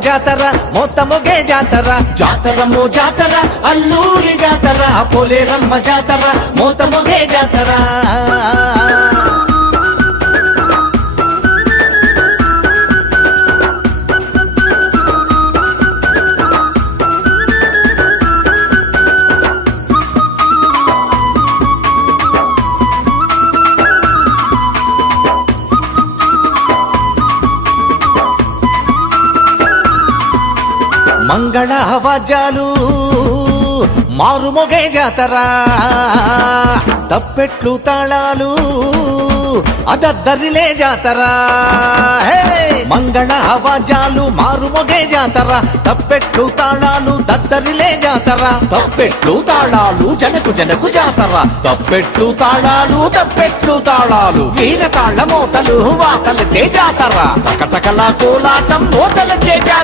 జాతర మోతమొగే జాతర జాతరమ్మో జాతర అల్లూరి జాతర పోలేరమ్మ జాతర మోతమొగే జాతర మంగళ వాద్యాలు మారుమొగే జాతర తప్పెట్లు తాళాలు అదద్దరిలే జాతర మంగళ వాద్యాలు మారుమొగే జాతర తప్పెట్లు తాళాలు దద్దరిలే జాతర తప్పెట్లు తాళాలు జనకు జనకు జాతర తప్పెట్లు తాళాలు వీర తాళ మోతలు వాతలకే జాతర టకటకల కోలాటం మోతలకే జాతర